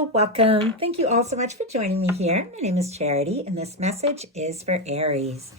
Hello, welcome. Thank you all so much for joining me here. My name is Charity, and this message is for Aries.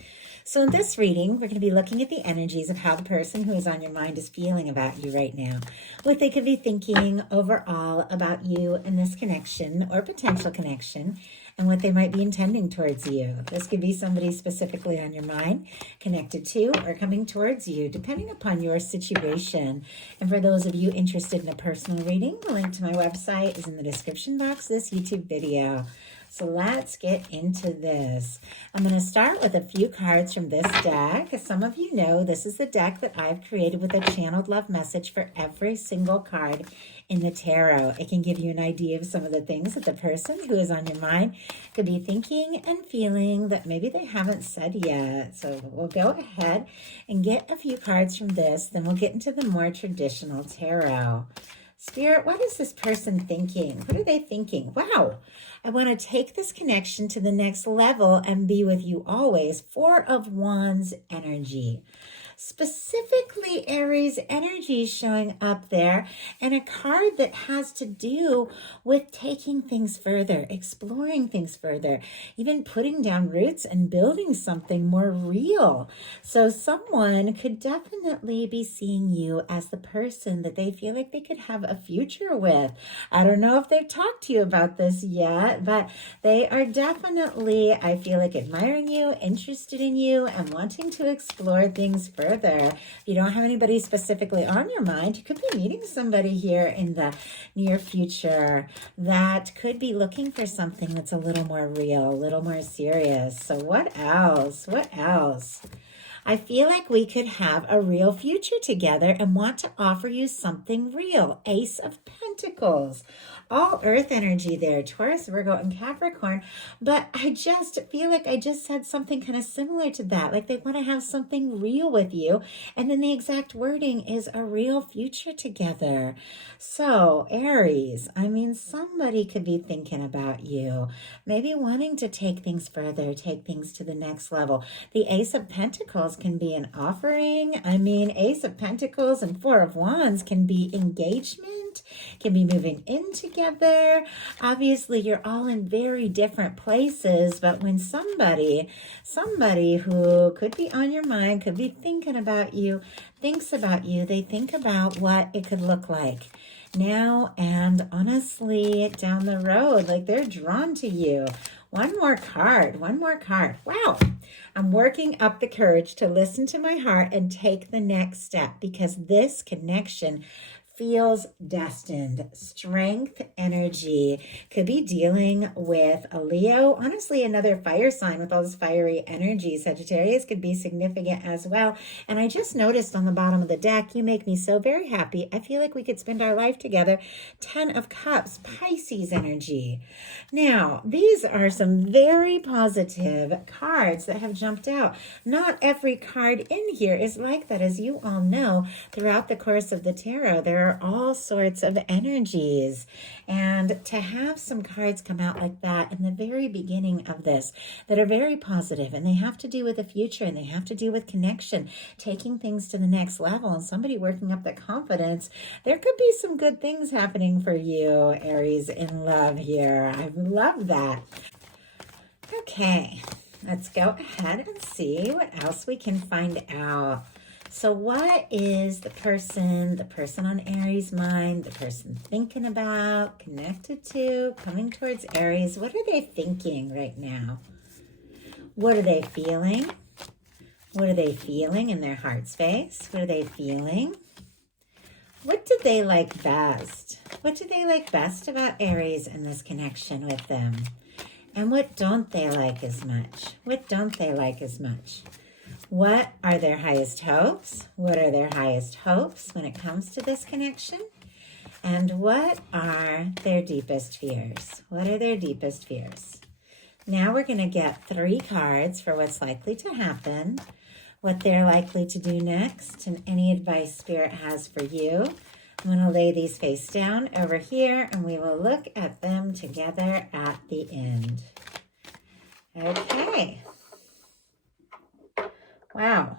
So in this reading, we're going to be looking at the energies of how the person who is on your mind is feeling about you right now. What they could be thinking overall about you and this connection or potential connection, and what they might be intending towards you. This could be somebody specifically on your mind, connected to or coming towards you, depending upon your situation. And for those of you interested in a personal reading, the link to my website is in the description box of this YouTube video. So let's get into this. I'm going to start with a few cards from this deck. As some of you know, this is the deck that I've created with a channeled love message for every single card in the tarot. It can give you an idea of some of the things that the person who is on your mind could be thinking and feeling that maybe they haven't said yet. So we'll go ahead and get a few cards from this, then we'll get into the more traditional tarot. Spirit, what is this person thinking? What are they thinking? Wow, I want to take this connection to the next level and be with you always. Four of Wands energy. Specifically, Aries energy showing up there, and a card that has to do with taking things further, exploring things further, even putting down roots and building something more real. So someone could definitely be seeing you as the person that they feel like they could have a future with. I don't know if they've talked to you about this yet, but they are definitely, I feel like, admiring you, interested in you, and wanting to explore things further. If you don't have anybody specifically on your mind, you could be meeting somebody here in the near future that could be looking for something that's a little more real, a little more serious. So what else? What else? I feel like we could have a real future together and want to offer you something real. Ace of Pentacles. All earth energy there, Taurus, Virgo, and Capricorn. But I just feel like I just said something kind of similar to that. Like they want to have something real with you. And then the exact wording is a real future together. So Aries, I mean, somebody could be thinking about you. Maybe wanting to take things further, take things to the next level. The Ace of Pentacles can be an offering. I mean, Ace of Pentacles and Four of Wands can be engagement, can be moving in together. Obviously, you're all in very different places, but when somebody who could be on your mind, could be thinking about you, thinks about you, they think about what it could look like now and honestly down the road, like they're drawn to you. One more card. Wow. I'm working up the courage to listen to my heart and take the next step because this connection feels destined. Strength energy could be dealing with a Leo. Honestly, another fire sign with all this fiery energy. Sagittarius could be significant as well. And I just noticed on the bottom of the deck, you make me so very happy. I feel like we could spend our life together. 10 of Cups, Pisces energy. Now, these are some very positive cards that have jumped out. Not every card in here is like that. As you all know, throughout the course of the tarot, there are all sorts of energies. And to have some cards come out like that in the very beginning of this that are very positive, and they have to do with the future, and they have to do with connection, taking things to the next level, and somebody working up the confidence, there could be some good things happening for you, Aries, in love here. I love that. Okay, let's go ahead and see what else we can find out. So what is the person on Aries' mind, the person thinking about, connected to, coming towards Aries? What are they thinking right now? What are they feeling? What are they feeling in their heart space? What are they feeling? What do they like best? What do they like best about Aries and this connection with them? And what don't they like as much? What don't they like as much? What are their highest hopes? What are their highest hopes when it comes to this connection? And what are their deepest fears? What are their deepest fears? Now we're going to get 3 cards for what's likely to happen, what they're likely to do next, and any advice Spirit has for you. I'm going to lay these face down over here, and we will look at them together at the end. Okay. Wow.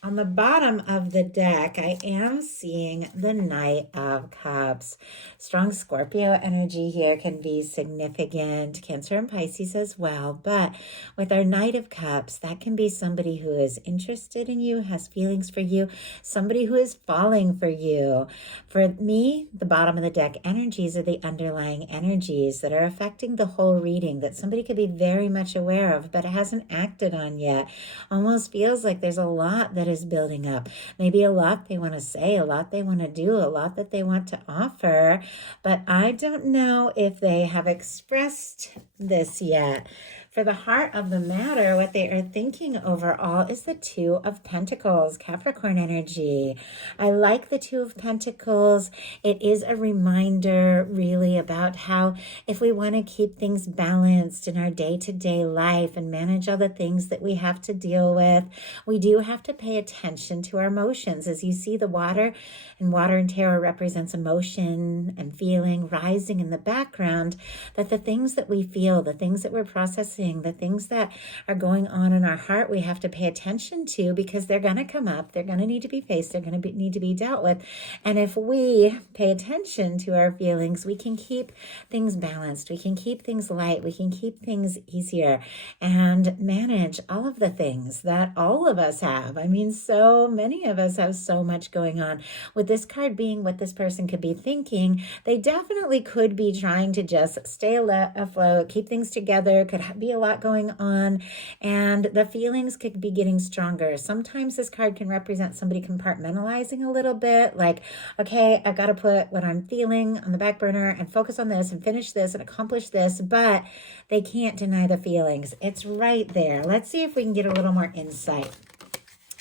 On the bottom of the deck, I am seeing the Knight of Cups. Strong Scorpio energy here can be significant. Cancer and Pisces as well. But with our Knight of Cups, that can be somebody who is interested in you, has feelings for you, somebody who is falling for you. For me, the bottom of the deck energies are the underlying energies that are affecting the whole reading that somebody could be very much aware of, but it hasn't acted on yet. Almost feels like there's a lot that is building up. Maybe a lot they want to say, a lot they want to do, a lot that they want to offer, but I don't know if they have expressed this yet. For the heart of the matter, what they are thinking overall is the Two of Pentacles, Capricorn energy. I like the Two of Pentacles. It is a reminder really about how if we want to keep things balanced in our day-to-day life and manage all the things that we have to deal with, we do have to pay attention to our emotions. As you see, the water and tarot represents emotion and feeling rising in the background, that the things that we feel, the things that we're processing, the things that are going on in our heart, we have to pay attention to because they're going to come up. They're going to need to be faced. They're going to need to be dealt with. And if we pay attention to our feelings, we can keep things balanced. We can keep things light. We can keep things easier and manage all of the things that all of us have. I mean, so many of us have so much going on. With this card being what this person could be thinking, they definitely could be trying to just stay afloat, keep things together, could be a lot going on, and the feelings could be getting stronger. Sometimes this card can represent somebody compartmentalizing a little bit, like, okay, I've got to put what I'm feeling on the back burner and focus on this and finish this and accomplish this, but they can't deny the feelings. It's right there. Let's see if we can get a little more insight.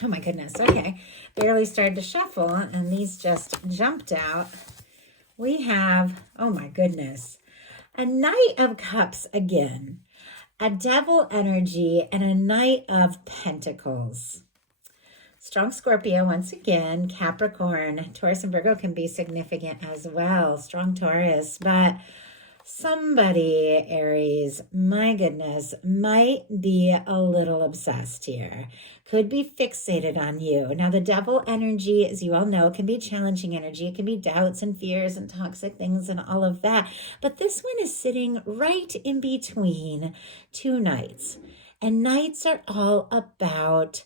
Oh my goodness. Okay. Barely started to shuffle and these just jumped out. We have, oh my goodness, a Knight of Cups again, a Devil energy, and a Knight of Pentacles. Strong Scorpio once again, Capricorn, Taurus and Virgo can be significant as well. Strong Taurus, but somebody, Aries, my goodness, might be a little obsessed here. Could be fixated on you. Now, the Devil energy, as you all know, can be challenging energy. It can be doubts and fears and toxic things and all of that. But this one is sitting right in between two Knights. And Knights are all about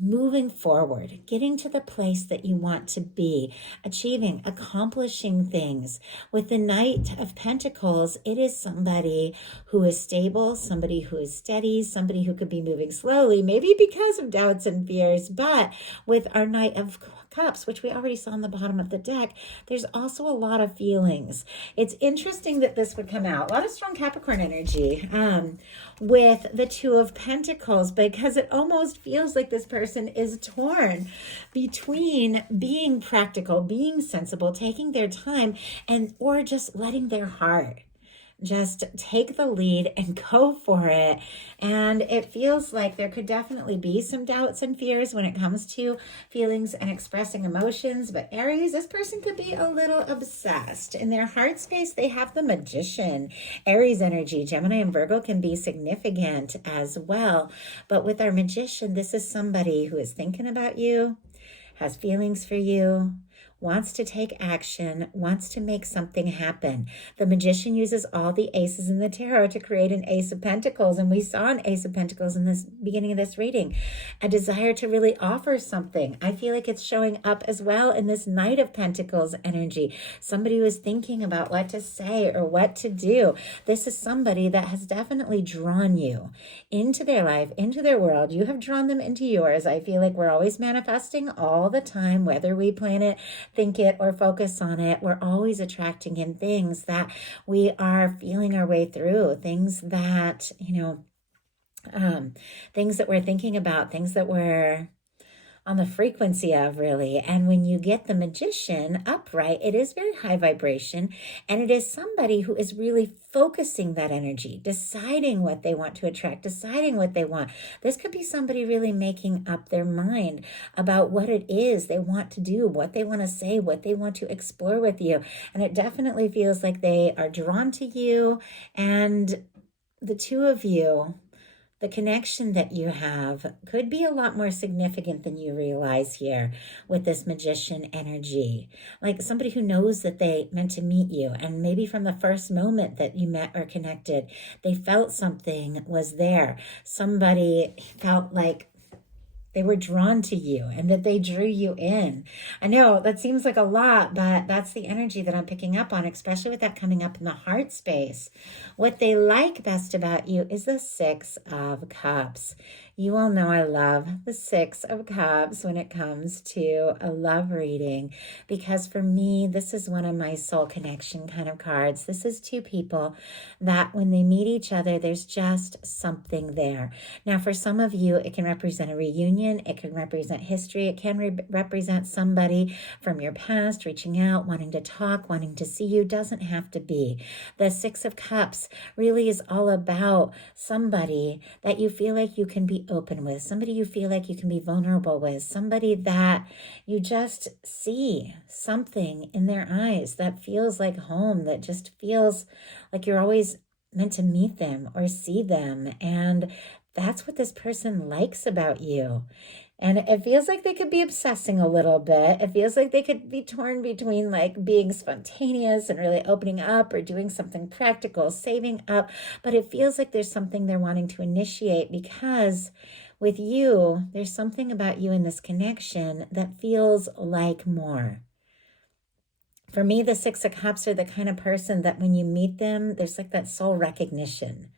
moving forward, getting to the place that you want to be, achieving, accomplishing things. With the Knight of Pentacles, it is somebody who is stable, somebody who is steady, somebody who could be moving slowly, maybe because of doubts and fears. But with our Knight of Cups, which we already saw on the bottom of the deck, there's also a lot of feelings. It's interesting that this would come out. A lot of strong Capricorn energy with the Two of Pentacles, because it almost feels like this person is torn between being practical, being sensible, taking their time, and or just letting their heart just take the lead and go for it. And it feels like there could definitely be some doubts and fears when it comes to feelings and expressing emotions. But Aries, this person could be a little obsessed. In their heart space, they have the Magician. Aries energy, Gemini and Virgo can be significant as well. But with our Magician, this is somebody who is thinking about you, has feelings for you, wants to take action, wants to make something happen. The Magician uses all the aces in the tarot to create an Ace of Pentacles, and we saw an Ace of Pentacles in this beginning of this reading. A desire to really offer something. I feel like it's showing up as well in this Knight of Pentacles energy. Somebody who is thinking about what to say or what to do. This is somebody that has definitely drawn you into their life, into their world. You have drawn them into yours. I feel like we're always manifesting all the time, whether we plan it, think it, or focus on it. We're always attracting in things that we are feeling our way through, things that, things that we're thinking about, things that we're on the frequency of, really. And when you get the Magician upright, it is very high vibration, and it is somebody who is really focusing that energy, deciding what they want to attract, deciding what they want. This could be somebody really making up their mind about what it is they want to do, what they want to say, what they want to explore with you. And it definitely feels like they are drawn to you, and the two of you, the connection that you have could be a lot more significant than you realize here with this magician energy. Like somebody who knows that they meant to meet you, and maybe from the first moment that you met or connected, they felt something was there. Somebody felt like they were drawn to you and that they drew you in. I know that seems like a lot, but that's the energy that I'm picking up on, especially with that coming up in the heart space. What they like best about you is the Six of Cups. You all know I love the Six of Cups when it comes to a love reading, because for me, this is one of my soul connection kind of cards. This is two people that when they meet each other, there's just something there. Now, for some of you, it can represent a reunion. It can represent history. It can represent somebody from your past reaching out, wanting to talk, wanting to see you. Doesn't have to be. The Six of Cups really is all about somebody that you feel like you can be open with, somebody you feel like you can be vulnerable with, somebody that you just see something in their eyes that feels like home, that just feels like you're always meant to meet them or see them. And that's what this person likes about you. And it feels like they could be obsessing a little bit. It feels like they could be torn between like being spontaneous and really opening up or doing something practical, saving up. But it feels like there's something they're wanting to initiate, because with you, there's something about you in this connection that feels like more. For me, the Six of Cups are the kind of person that when you meet them, there's like that soul recognition.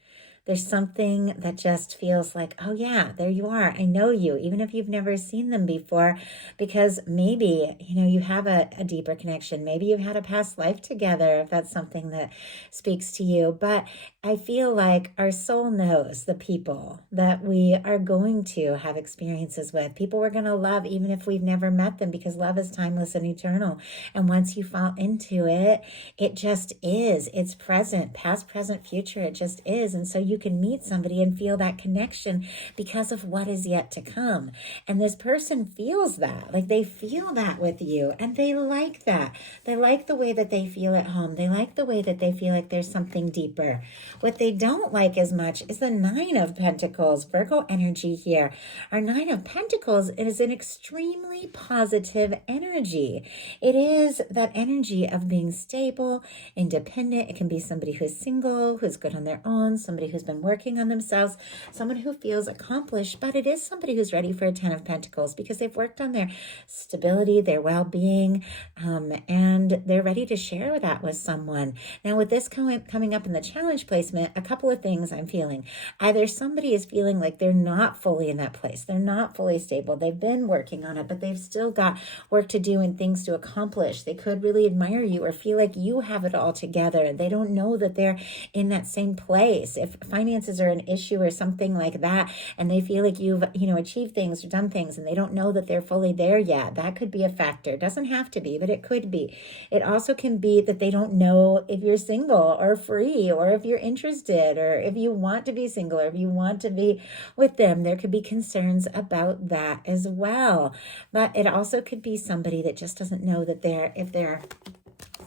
There's something that just feels like, oh yeah, there you are. I know you, even if you've never seen them before, because maybe, you have a deeper connection. Maybe you've had a past life together, if that's something that speaks to you. But I feel like our soul knows the people that we are going to have experiences with, people we're going to love, even if we've never met them, because love is timeless and eternal. And once you fall into it, it just is. It's present, past, present, future. It just is. And so you can meet somebody and feel that connection because of what is yet to come. And this person feels that, like they feel that with you, and they like that. They like the way that they feel at home. They like the way that they feel like there's something deeper. What they don't like as much is the Nine of Pentacles, Virgo energy here. Our Nine of Pentacles is an extremely positive energy. It is that energy of being stable, independent. It can be somebody who's single, who's good on their own, somebody who's been working on themselves, someone who feels accomplished, but it is somebody who's ready for a Ten of Pentacles because they've worked on their stability, their well-being, and they're ready to share that with someone. Now, with this coming up in the challenge placement, a couple of things I'm feeling. Either somebody is feeling like they're not fully in that place. They're not fully stable. They've been working on it, but they've still got work to do and things to accomplish. They could really admire you or feel like you have it all together. They don't know that they're in that same place. If finances are an issue or something like that, and they feel like you've, achieved things or done things, and they don't know that they're fully there yet, that could be a factor. It doesn't have to be, but it could be. It also can be that they don't know if you're single or free, or if you're interested, or if you want to be single, or if you want to be with them. There could be concerns about that as well. But it also could be somebody that just doesn't know that if they're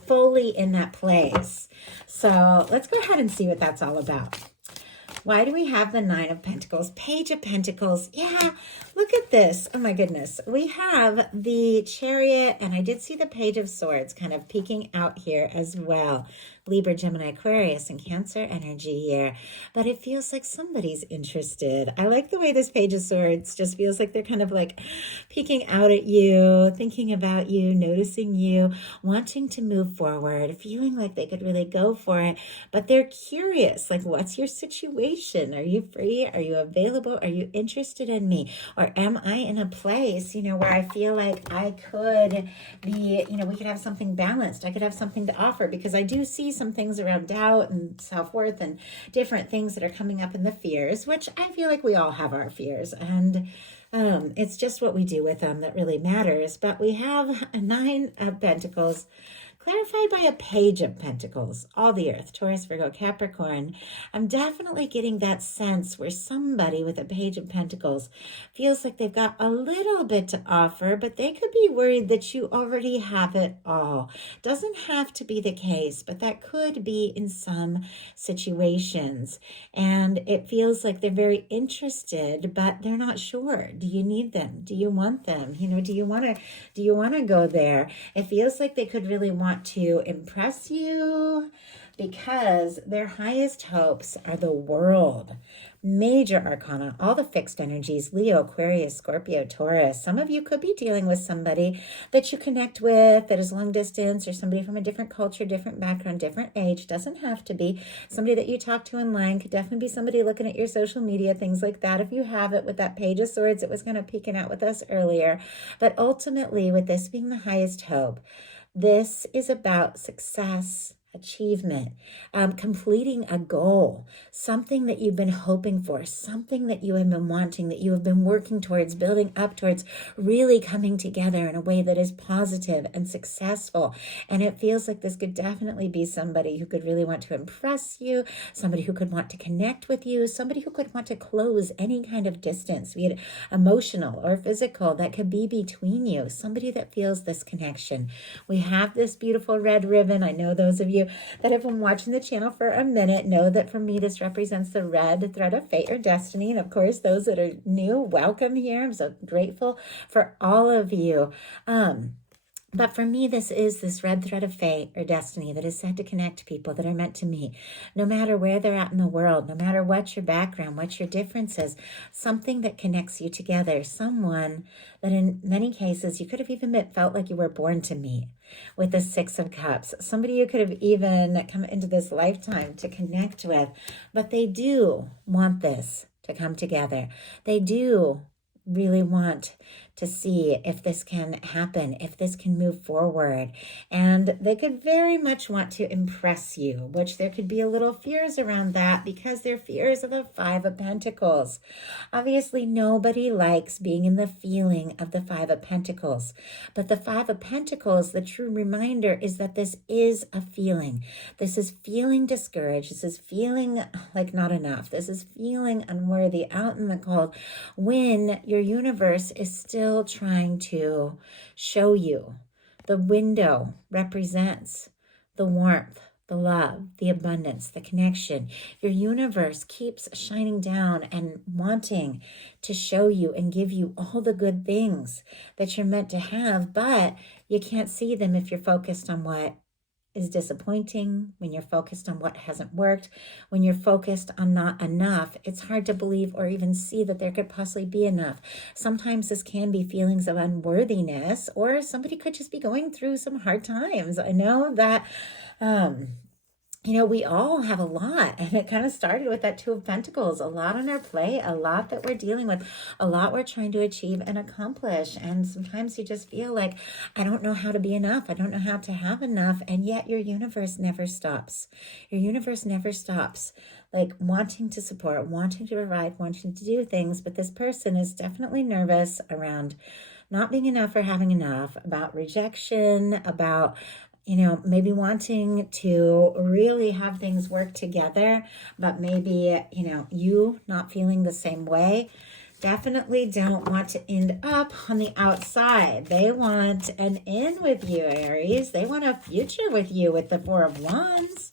fully in that place. So let's go ahead and see what that's all about. Why do we have the Nine of Pentacles? Page of Pentacles. Yeah, look at this. Oh my goodness. We have the Chariot, and I did see the Page of Swords kind of peeking out here as well. Libra, Gemini, Aquarius, and Cancer energy here. But it feels like somebody's interested. I like the way this Page of Swords just feels like they're kind of like peeking out at you, thinking about you, noticing you, wanting to move forward, feeling like they could really go for it. But they're curious, like, what's your situation? Are you free? Are you available? Are you interested in me? Or am I in a place, where I feel like I could be, we could have something balanced. I could have something to offer, because I do see some things around doubt and self-worth and different things that are coming up in the fears, which I feel like we all have our fears, and it's just what we do with them that really matters. But we have a Nine of Pentacles clarified by a page of pentacles, all the earth, Taurus, Virgo, Capricorn. I'm definitely getting that sense where somebody with a page of pentacles feels like they've got a little bit to offer, but they could be worried that you already have it all. Doesn't have to be the case, but that could be in some situations. And it feels like they're very interested, but they're not sure. Do you need them? Do you want them? Do you want to go there? It feels like they could really want to impress you because their highest hopes are the world. Major arcana, all the fixed energies, Leo, Aquarius, Scorpio, Taurus. Some of you could be dealing with somebody that you connect with that is long distance, or somebody from a different culture, different background, different age. Doesn't have to be somebody that you talk to in line. Could definitely be somebody looking at your social media, things like that. If you have it with that Page of Swords, it was kind of peeking out with us earlier. But ultimately, with this being the highest hope, this is about success, achievement, completing a goal, something that you've been hoping for, something that you have been wanting, that you have been working towards, building up towards, really coming together in a way that is positive and successful. And it feels like this could definitely be somebody who could really want to impress you, somebody who could want to connect with you, somebody who could want to close any kind of distance, be it emotional or physical, that could be between you, somebody that feels this connection. We have this beautiful red ribbon. I know those of you that have been watching the channel for a minute know that for me this represents the red thread of fate or destiny. And of course, those that are new, welcome here. I'm so grateful for all of you. But for me, this is this red thread of fate or destiny that is said to connect people that are meant to meet, no matter where they're at in the world, no matter what your background, what your differences, something that connects you together, someone that in many cases you could have even felt like you were born to meet. With the Six of Cups, somebody you could have even come into this lifetime to connect with, but they do want this to come together. They do really want to see if this can happen, if this can move forward. And they could very much want to impress you, which there could be a little fears around that because their fears of the Five of Pentacles. Obviously, nobody likes being in the feeling of the Five of Pentacles. But the Five of Pentacles, the true reminder is that this is a feeling. This is feeling discouraged. This is feeling like not enough. This is feeling unworthy, out in the cold, when your universe is still trying to show you. The window represents the warmth, the love, the abundance, the connection. Your universe keeps shining down and wanting to show you and give you all the good things that you're meant to have, but you can't see them if you're focused on what is disappointing, when you're focused on what hasn't worked, when you're focused on not enough. It's hard to believe or even see that there could possibly be enough. Sometimes this can be feelings of unworthiness, or somebody could just be going through some hard times. I know that we all have a lot, and it kind of started with that Two of Pentacles, a lot on our plate, a lot that we're dealing with, a lot we're trying to achieve and accomplish. And sometimes you just feel like, I don't know how to be enough. I don't know how to have enough. And yet your universe never stops. Your universe never stops, like wanting to support, wanting to provide, wanting to do things. But this person is definitely nervous around not being enough or having enough, about rejection, about maybe wanting to really have things work together, but maybe, you not feeling the same way. Definitely don't want to end up on the outside. They want an in with you, Aries. They want a future with you with the Four of Wands.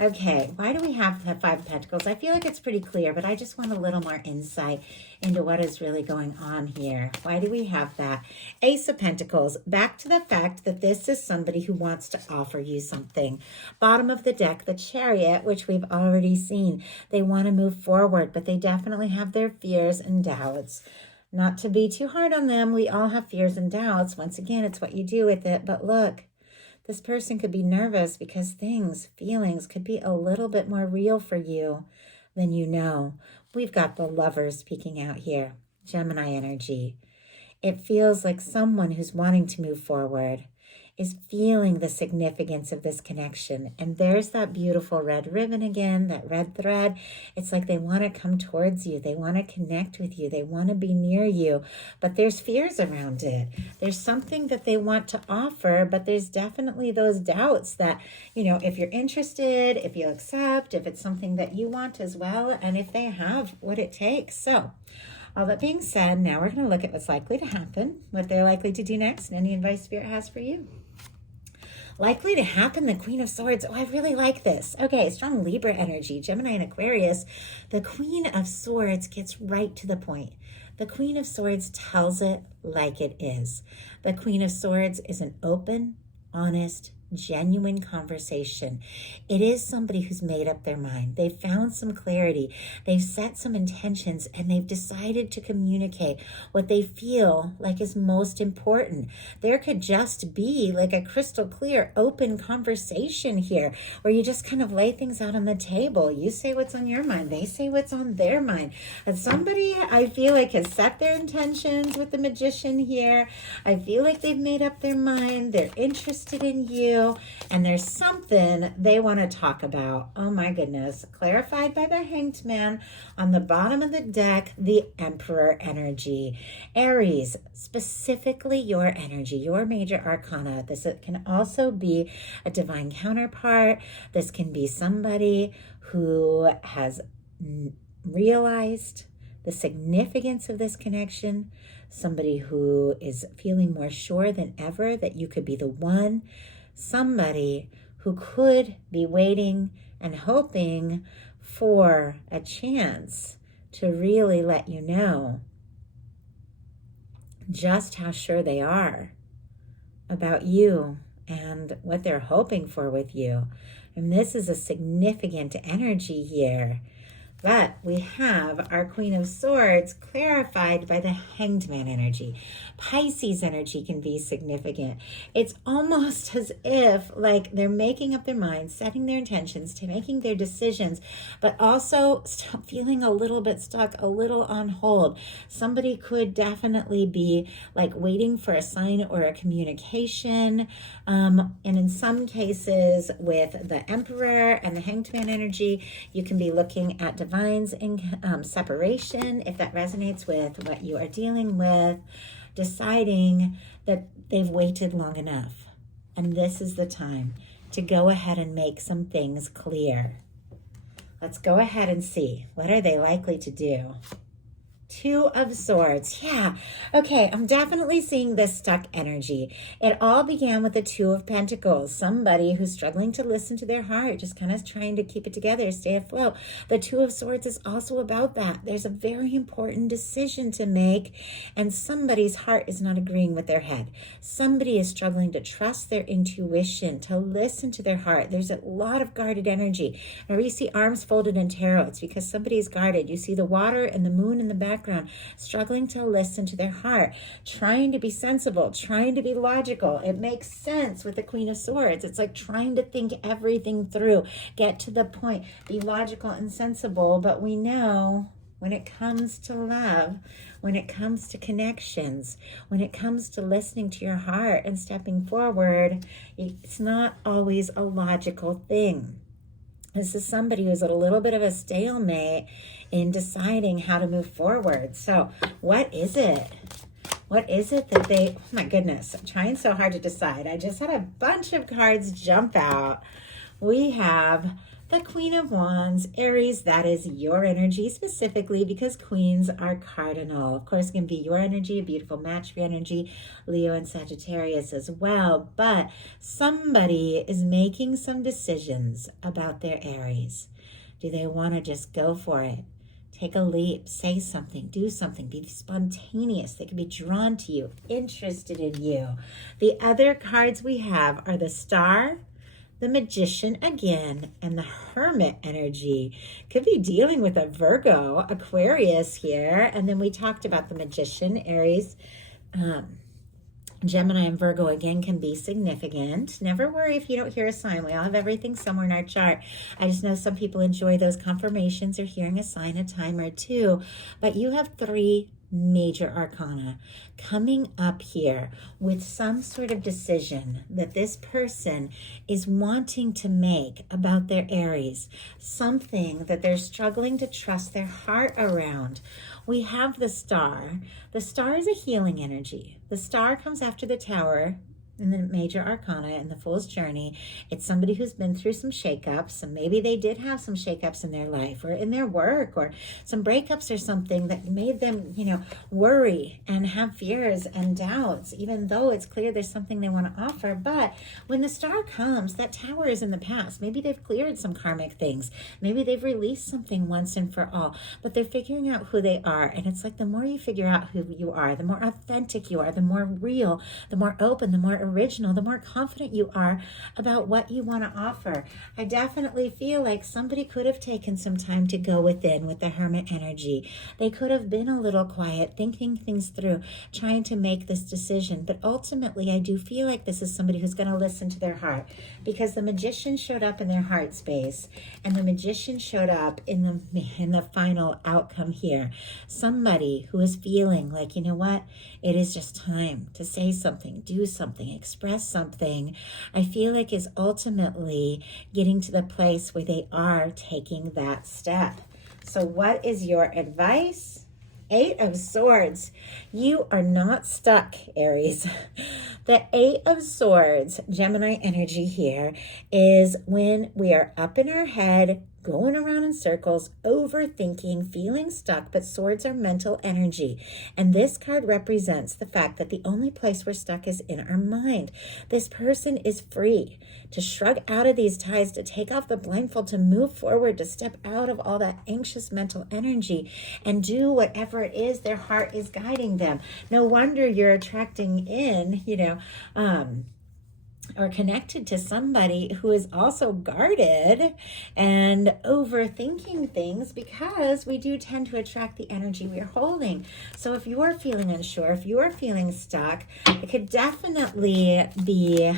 Okay, why do we have the Five of Pentacles? I feel like it's pretty clear, but I just want a little more insight into what is really going on here. Why do we have that? Ace of Pentacles, back to the fact that this is somebody who wants to offer you something. Bottom of the deck, the Chariot, which we've already seen. They want to move forward, but they definitely have their fears and doubts. Not to be too hard on them. We all have fears and doubts. Once again, it's what you do with it. But look, this person could be nervous because feelings could be a little bit more real for you than you know. We've got the Lovers peeking out here, Gemini energy. It feels like someone who's wanting to move forward. is feeling the significance of this connection. And there's that beautiful red ribbon again, that red thread. It's like they want to come towards you. They want to connect with you. They want to be near you, but there's fears around it. There's something that they want to offer, but there's definitely those doubts that, if you're interested, if you accept, if it's something that you want as well, and if they have what it takes. So all that being said, now we're going to look at what's likely to happen, what they're likely to do next, and any advice Spirit has for you. Likely to happen, the Queen of Swords. Oh, I really like this. Okay, strong Libra energy, Gemini and Aquarius. The Queen of Swords gets right to the point. The Queen of Swords tells it like it is. The Queen of Swords is an open, honest, genuine conversation. It is somebody who's made up their mind. They've found some clarity. They've set some intentions, and they've decided to communicate what they feel like is most important. There could just be like a crystal clear, open conversation here where you just kind of lay things out on the table. You say what's on your mind. They say what's on their mind. And somebody, I feel like, has set their intentions with the Magician here. I feel like they've made up their mind. They're interested in you. And there's something they want to talk about. Oh my goodness. Clarified by the Hanged Man. On the bottom of the deck, the Emperor energy. Aries, specifically your energy, your major arcana. This can also be a divine counterpart. This can be somebody who has realized the significance of this connection. Somebody who is feeling more sure than ever that you could be the one. Somebody who could be waiting and hoping for a chance to really let you know just how sure they are about you and what they're hoping for with you. And this is a significant energy here. But we have our Queen of Swords clarified by the Hanged Man energy. Pisces energy can be significant. It's almost as if like they're making up their minds, setting their intentions, to making their decisions, but also feeling a little bit stuck, a little on hold. Somebody could definitely be like waiting for a sign or a communication. And in some cases with the Emperor and the Hanged Man energy, you can be looking at divines in separation, if that resonates with what you are dealing with, deciding that they've waited long enough. And this is the time to go ahead and make some things clear. Let's go ahead and see. What are they likely to do? Two of Swords. Yeah. Okay. I'm definitely seeing this stuck energy. It all began with the Two of Pentacles. Somebody who's struggling to listen to their heart, just kind of trying to keep it together, stay afloat. The Two of Swords is also about that. There's a very important decision to make, and somebody's heart is not agreeing with their head. Somebody is struggling to trust their intuition, to listen to their heart. There's a lot of guarded energy. Whenever you see arms folded in tarot, it's because somebody is guarded. You see the water and the moon in the background, struggling to listen to their heart, trying to be sensible, trying to be logical. It makes sense with the Queen of Swords. It's like trying to think everything through, get to the point, be logical and sensible. But we know when it comes to love, when it comes to connections, when it comes to listening to your heart and stepping forward, it's not always a logical thing. This is somebody who's at a little bit of a stalemate in deciding how to move forward. So what is it? What is it that they, oh my goodness, I'm trying so hard to decide. I just had a bunch of cards jump out. We have the Queen of Wands, Aries. That is your energy specifically because queens are cardinal. Of course, it can be your energy, a beautiful match for your energy, Leo and Sagittarius as well. But somebody is making some decisions about their Aries. Do they want to just go for it? Take a leap, say something, do something, be spontaneous. They can be drawn to you, interested in you. The other cards we have are the Star, the Magician again, and the Hermit energy. Could be dealing with a Virgo, Aquarius here. And then we talked about the Magician, Aries, Gemini and Virgo again can be significant. Never worry if you don't hear a sign. We all have everything somewhere in our chart. I just know some people enjoy those confirmations or hearing a sign a time or two. But you have 3 Major Arcana, coming up here with some sort of decision that this person is wanting to make about their Aries, something that they're struggling to trust their heart around. We have the Star. The Star is a healing energy. The Star comes after the Tower in the Major Arcana in the Fool's Journey. It's somebody who's been through some shakeups, and maybe they did have some shakeups in their life or in their work, or some breakups or something that made them, worry and have fears and doubts, even though it's clear there's something they want to offer. But when the Star comes, that Tower is in the past. Maybe they've cleared some karmic things. Maybe they've released something once and for all, but they're figuring out who they are. And it's like the more you figure out who you are, the more authentic you are, the more real, the more open, the more original, the more confident you are about what you want to offer. I definitely feel like somebody could have taken some time to go within with the Hermit energy. They could have been a little quiet, thinking things through, trying to make this decision. But ultimately, I do feel like this is somebody who's going to listen to their heart, because the Magician showed up in their heart space, and the Magician showed up in the final outcome here. Somebody who is feeling like, you know what? It is just time to say something, do something, express something. I feel like is ultimately getting to the place where they are taking that step. So what is your advice? 8 of Swords. You are not stuck, Aries. The 8 of Swords, Gemini energy here, is when we are up in our head, going around in circles, overthinking, feeling stuck, but swords are mental energy. And this card represents the fact that the only place we're stuck is in our mind. This person is free to shrug out of these ties, to take off the blindfold, to move forward, to step out of all that anxious mental energy and do whatever it is their heart is guiding them. No wonder you're attracting in, or connected to somebody who is also guarded and overthinking things, because we do tend to attract the energy we're holding. So if you are feeling unsure, if you are feeling stuck, it could definitely be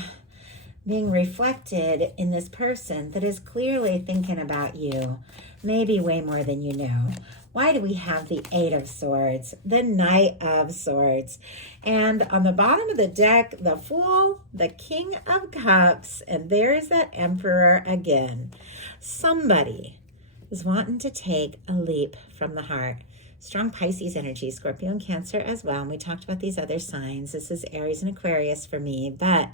being reflected in this person that is clearly thinking about you, maybe way more than you know. Why do we have the 8 of Swords, the Knight of Swords? And on the bottom of the deck, the Fool, the King of Cups, and there's that Emperor again. Somebody is wanting to take a leap from the heart. Strong Pisces energy, Scorpio and Cancer as well. And we talked about these other signs. This is Aries and Aquarius for me, but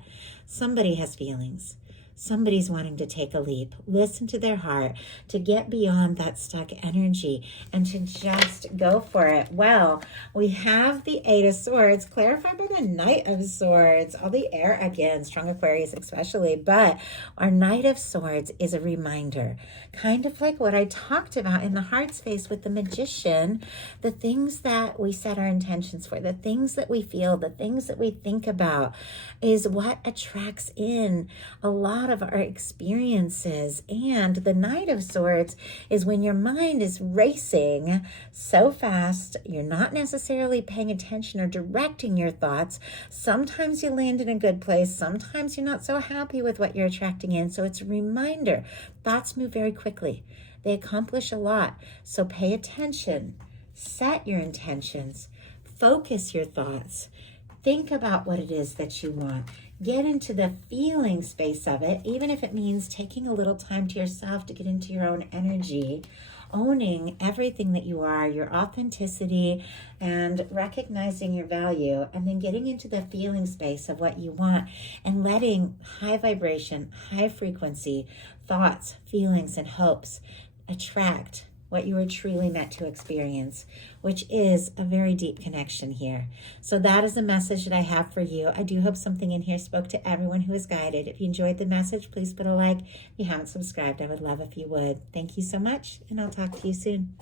somebody has feelings. Somebody's wanting to take a leap, listen to their heart, to get beyond that stuck energy and to just go for it. Well, we have the 8 of Swords clarified by the Knight of Swords. All the air again, strong Aquarius especially, but our Knight of Swords is a reminder, kind of like what I talked about in the heart space with the Magician, the things that we set our intentions for, the things that we feel, the things that we think about is what attracts in a lot of our experiences. And the Knight of Swords is when your mind is racing so fast, you're not necessarily paying attention or directing your thoughts. Sometimes you land in a good place, sometimes you're not so happy with what you're attracting in. So it's a reminder, thoughts move very quickly, they accomplish a lot. So pay attention, set your intentions, focus your thoughts, think about what it is that you want. Get into the feeling space of it, even if it means taking a little time to yourself to get into your own energy, owning everything that you are, your authenticity, and recognizing your value, and then getting into the feeling space of what you want and letting high vibration, high frequency thoughts, feelings, and hopes attract what you are truly meant to experience, which is a very deep connection here. So that is a message that I have for you. I do hope something in here spoke to everyone who is guided. If you enjoyed the message, please put a like. If you haven't subscribed, I would love if you would. Thank you so much, and I'll talk to you soon.